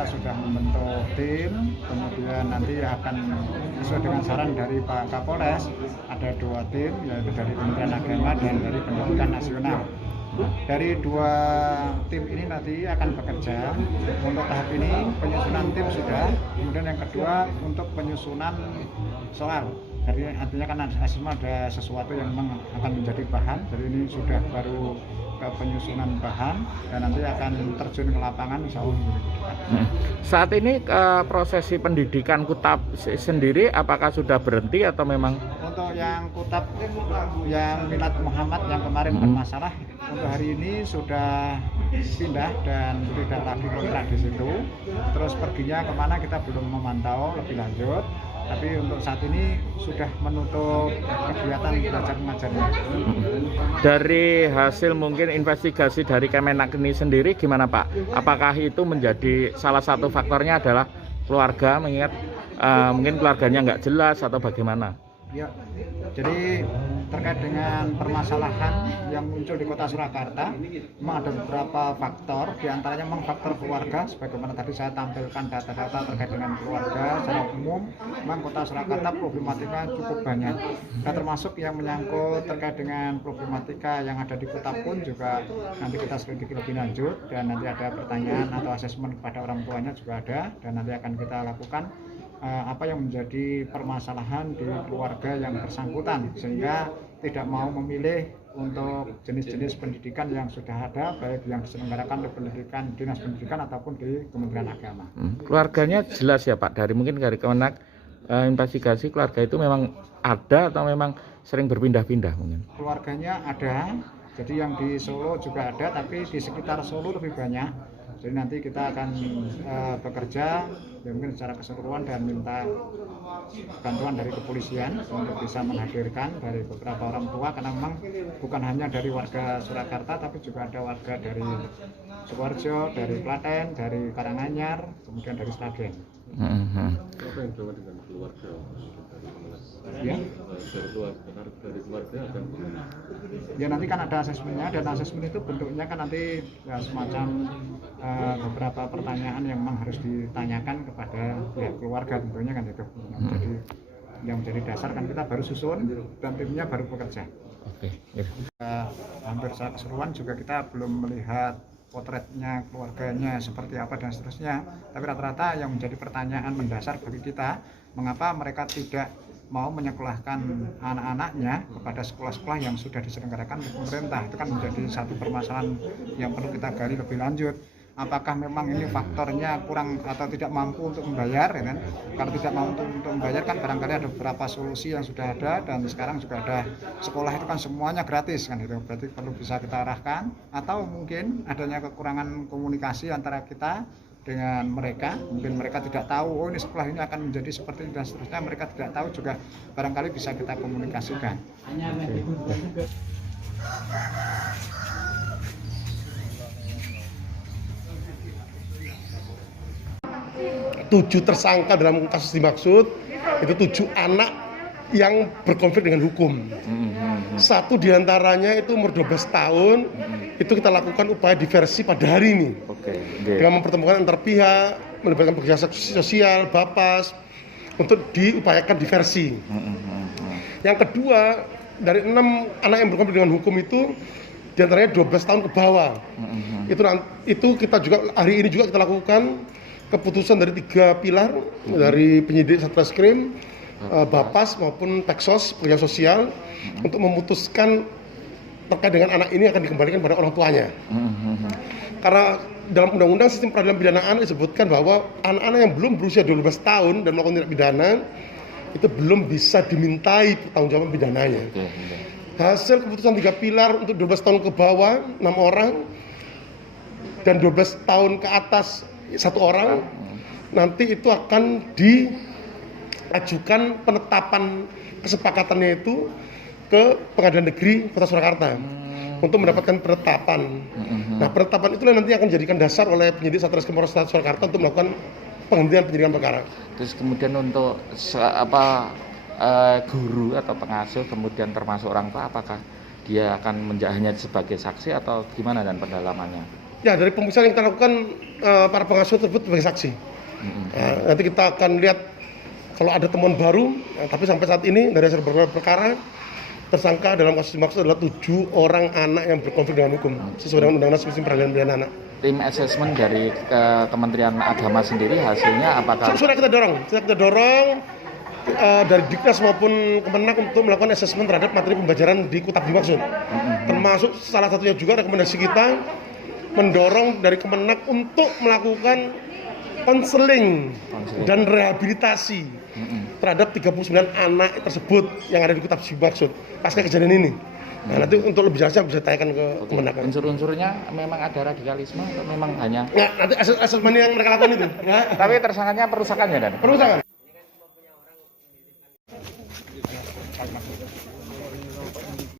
kita sudah membentuk tim, kemudian nanti akan sesuai dengan saran dari Pak Kapolres, ada 2 tim, yaitu dari Kementerian Agama dan dari Pendidikan Nasional. Dari 2 tim ini nanti akan bekerja. Untuk tahap ini penyusunan tim sudah, kemudian yang kedua untuk penyusunan soal. Jadi artinya kan ada sesuatu yang memang akan menjadi bahan. Jadi ini sudah baru ke penyusunan bahan dan nanti akan terjun ke lapangan insya Allah. Saat ini prosesi pendidikan Kutab sendiri apakah sudah berhenti atau memang? Untuk yang Kutab yang Milad Muhammad yang kemarin bermasalah, untuk hari ini sudah pindah dan tidak lagi kontrak di situ. Terus perginya kemana kita belum memantau lebih lanjut. Tapi untuk saat ini sudah menutup kegiatan belajar mengajarnya. Dari hasil mungkin investigasi dari Kemenak ini sendiri gimana Pak? Apakah itu menjadi salah satu faktornya adalah keluarga, mengingat mungkin keluarganya nggak jelas atau bagaimana? Ya, jadi terkait dengan permasalahan yang muncul di Kota Surakarta, memang ada beberapa faktor, diantaranya memang faktor keluarga, sebagaimana tadi saya tampilkan data-data terkait dengan keluarga secara umum. Memang Kota Surakarta problematika cukup banyak, dan termasuk yang menyangkut terkait dengan problematika yang ada di kota pun juga nanti kita selidiki lebih lanjut, dan nanti ada pertanyaan atau asesmen kepada orang tuanya juga ada, dan nanti akan kita lakukan apa yang menjadi permasalahan di keluarga yang bersangkutan, sehingga tidak mau memilih untuk jenis-jenis pendidikan yang sudah ada, baik yang diselenggarakan di pendidikan dinas pendidikan ataupun di Kementerian Agama. Keluarganya jelas ya Pak, dari mungkin dari Kemenak investigasi keluarga itu memang ada atau memang sering berpindah-pindah mungkin? Keluarganya ada, jadi yang di Solo juga ada, tapi di sekitar Solo lebih banyak. Jadi nanti kita akan bekerja ya mungkin secara keseluruhan dan minta bantuan dari kepolisian untuk bisa menghadirkan dari beberapa orang tua, karena memang bukan hanya dari warga Surakarta tapi juga ada warga dari Sukoharjo, dari Klaten, dari Karanganyar, kemudian dari Sragen. Apa yang coba dengan keluarga? Ya. Dari keluarga akan Ya nanti kan ada asesmennya, dan asesmen itu bentuknya kan nanti ya, semacam beberapa pertanyaan yang memang harus ditanyakan kepada pihak keluarga tentunya kan itu. Jadi yang menjadi dasar kan kita baru susun dan timnya baru bekerja. Oke. Ya. Hampir secara keseluruhan juga kita belum melihat potretnya keluarganya seperti apa dan seterusnya. Tapi rata-rata yang menjadi pertanyaan mendasar bagi kita, mengapa mereka tidak mau menyekolahkan anak-anaknya kepada sekolah-sekolah yang sudah diselenggarakan oleh pemerintah. Itu kan menjadi satu permasalahan yang perlu kita gali lebih lanjut. Apakah memang ini faktornya kurang atau tidak mampu untuk membayar, ya kan? Kalau tidak mampu untuk membayar kan barangkali ada beberapa solusi yang sudah ada, dan sekarang juga ada sekolah itu kan semuanya gratis kan, itu berarti perlu bisa kita arahkan. Atau mungkin adanya kekurangan komunikasi antara kita dengan mereka, mungkin mereka tidak tahu oh ini sekolah ini akan menjadi seperti ini dan seterusnya, mereka tidak tahu juga barangkali bisa kita komunikasikan. Oke. 7 tersangka dalam kasus dimaksud itu 7 anak yang berkonflik dengan hukum. Satu diantaranya itu umur 12 tahun, itu kita lakukan upaya diversi pada hari ini. Dengan mempertemukan antar pihak, melibatkan pekerja sosial, Bapas, untuk diupayakan diversi. Yang kedua, dari 6 anak yang berkonflik dengan hukum itu, diantaranya 12 tahun ke bawah. Itu kita juga hari ini juga kita lakukan keputusan dari 3 pilar, dari penyidik Satreskrim, Bapas maupun Peksos, pekerja sosial, untuk memutuskan terkait dengan anak ini akan dikembalikan pada orang tuanya. Karena dalam Undang-Undang Sistem Peradilan Pidanaan disebutkan bahwa anak-anak yang belum berusia 12 tahun dan melakukan tindak pidana itu belum bisa dimintai pertanggungjawaban pidananya. Hasil keputusan 3 pilar untuk 12 tahun ke bawah 6 orang dan 12 tahun ke atas 1 orang, nanti itu akan diajukan penetapan kesepakatannya itu ke Pengadilan Negeri Kota Surakarta untuk mendapatkan penetapan. Nah, penetapan itulah nanti akan dijadikan dasar oleh penyidik Satreskrim Polres Surakarta untuk melakukan penghentian penyidikan perkara. Terus kemudian untuk guru atau pengasuh, kemudian termasuk orang tua, apakah dia akan hanya sebagai saksi atau gimana dan pendalamannya? Ya, dari pemeriksaan yang kita lakukan para pengasuh tersebut sebagai saksi. Nanti kita akan lihat kalau ada temuan baru, tapi sampai saat ini dari hasil berbagai perkara, tersangka dalam kasus dimaksud adalah 7 orang anak yang berkonflik dengan hukum sesuai dengan Undang-Undang Sistem Peradilan Pidana Anak. Tim asesmen dari Kementerian Agama sendiri hasilnya apakah? Sudah kita dorong dari Diknas maupun Kemenak untuk melakukan asesmen terhadap materi pembelajaran di kitab dimaksud. Termasuk salah satunya juga rekomendasi kita mendorong dari Kemenak untuk melakukan konseling dan rehabilitasi terhadap 39 anak tersebut yang ada di kitab dimaksud pasca kejadian ini. Nah, nanti untuk lebih jelasnya bisa tanyakan ke Kemenak. Unsur-unsurnya memang ada radikalisme atau memang hanya? Nah, nanti asesmen yang mereka lakukan itu. Ya. Tapi tersangkanya perusakannya dan? Perusahaan.